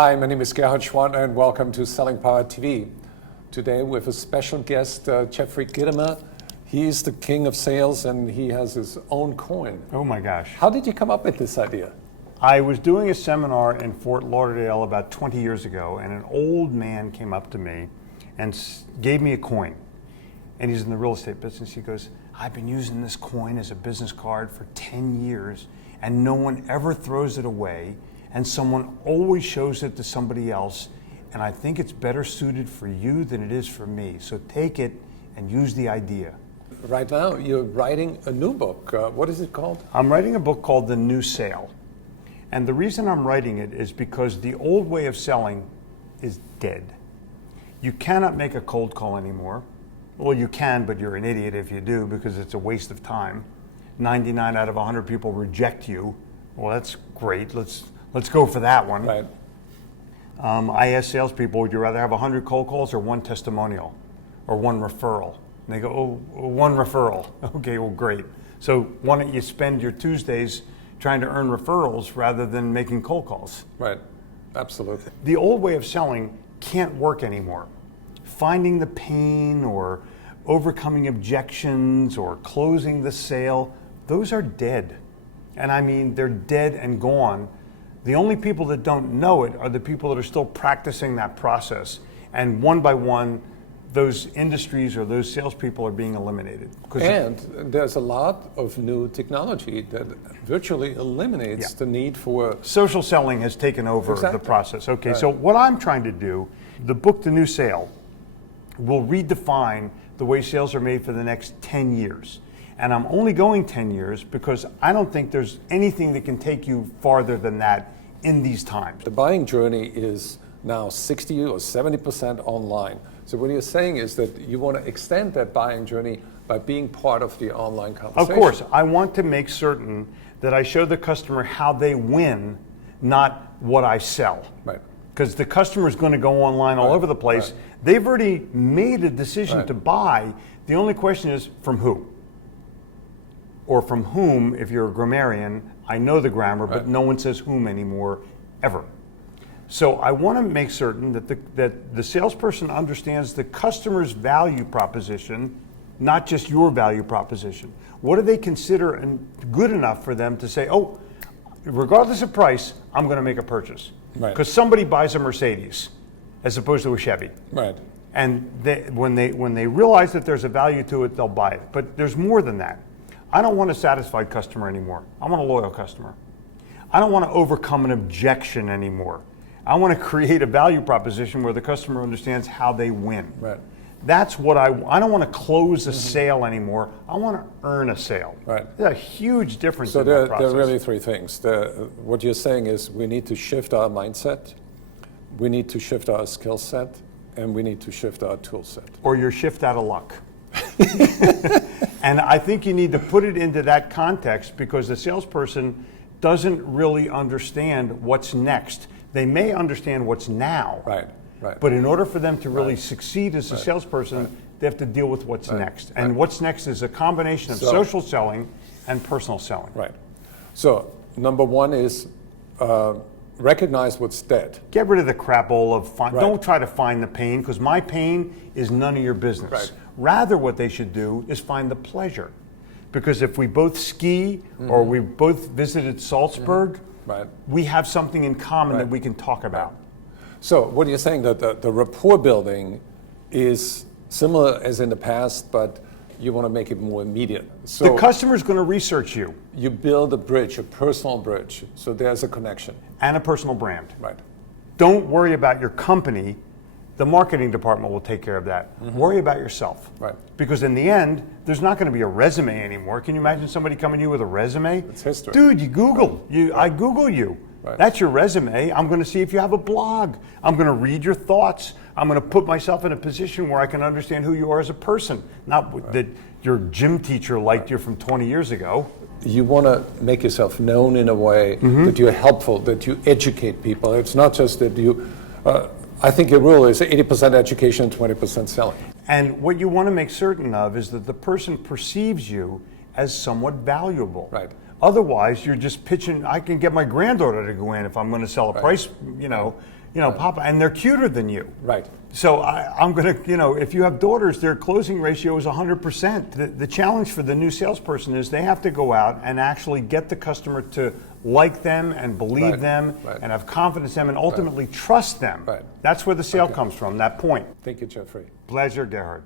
Hi, my name is Gerhard Gschwandtner and welcome to Selling Power TV. Today we have a special guest, Jeffrey Gitomer. He's the king of sales and he has his own coin. Oh my gosh. How did you come up with this idea? I was doing a seminar in Fort Lauderdale about 20 years ago, and an old man came up to me and gave me a coin. And he's in the real estate business. He goes, I've been using this coin as a business card for 10 years and no one ever throws it away, and someone always shows it to somebody else, and I think it's better suited for you than it is for me. So take it and use the idea. Right now you're writing a new book. What is it called? I'm writing a book called The New Sale. And the reason I'm writing it is because the old way of selling is dead. You cannot make a cold call anymore. Well, you can, but you're an idiot if you do, because it's a waste of time. 99 out of 100 people reject you. Well, that's great. Let's go for that one. Right. I ask salespeople, would you rather have 100 cold calls or one testimonial or one referral? And they go, oh, one referral. Okay, well, great. So why don't you spend your Tuesdays trying to earn referrals rather than making cold calls? Right, absolutely. The old way of selling can't work anymore. Finding the pain or overcoming objections or closing the sale, those are dead. And I mean, they're dead and gone. The only people that don't know it are the people that are still practicing that process. And one by one, those industries or those salespeople are being eliminated. And there's a lot of new technology that virtually eliminates the need for... Social selling has taken over the process. Okay, so what I'm trying to do, the book, The New Sale, will redefine the way sales are made for the next 10 years. And I'm only going 10 years because I don't think there's anything that can take you farther than that in these times. The buying journey is now 60 or 70% online. So what you're saying is that you want to extend that buying journey by being part of the online conversation. Of course, I want to make certain that I show the customer how they win, not what I sell. Right. Because the customer is going to go online all over the place. They've already made a decision to buy. The only question is from who? Or from whom, if you're a grammarian. I know the grammar, but no one says whom anymore, ever. So I want to make certain that the salesperson understands the customer's value proposition, not just your value proposition. What do they consider good enough for them to say, oh, regardless of price, I'm going to make a purchase? Because somebody buys a Mercedes as opposed to a Chevy. Right. And when they realize that there's a value to it, they'll buy it. But there's more than that. I don't want a satisfied customer anymore. I want a loyal customer. I don't want to overcome an objection anymore. I want to create a value proposition where the customer understands how they win. Right. That's what I don't want to close a sale anymore. I want to earn a sale. Right. There's a huge difference in that process. So there are really three things. What you're saying is we need to shift our mindset, we need to shift our skill set, and we need to shift our tool set. Or you're shift out of luck. And I think you need to put it into that context because the salesperson doesn't really understand what's next. They may understand what's now. Right. But in order for them to really succeed as a salesperson, they have to deal with what's next. And what's next is a combination of social selling and personal selling. Right. So number one is recognize what's dead. Get rid of the crapola of don't try to find the pain, because my pain is none of your business. Right. Rather, what they should do is find the pleasure. Because if we both ski or we both visited Salzburg, we have something in common that we can talk about. So what you're saying that the rapport building is similar as in the past, but you want to make it more immediate. So the customer's going to research you. You build a bridge, a personal bridge, so there's a connection. And a personal brand. Right. Don't worry about your company. The marketing department will take care of that. Worry about yourself. Right. Because in the end, there's not going to be a resume anymore. Can you imagine somebody coming to you with a resume? It's history. Dude, you Google. I Google you. Right. That's your resume. I'm going to see if you have a blog. I'm going to read your thoughts. I'm going to put myself in a position where I can understand who you are as a person. Not that your gym teacher liked you from 20 years ago. You want to make yourself known in a way that you're helpful, that you educate people. It's not just that you... I think your rule is 80% education, 20% selling. And what you want to make certain of is that the person perceives you as somewhat valuable. Right. Otherwise, you're just pitching. I can get my granddaughter to go in if I'm going to sell a price, Papa, and they're cuter than you. Right. So I'm going to, if you have daughters, their closing ratio is 100%. The challenge for the new salesperson is they have to go out and actually get the customer to like them and believe them and have confidence in them and ultimately trust them. Right. That's where the sale comes from, that point. Thank you, Jeffrey. Pleasure, Gerhard.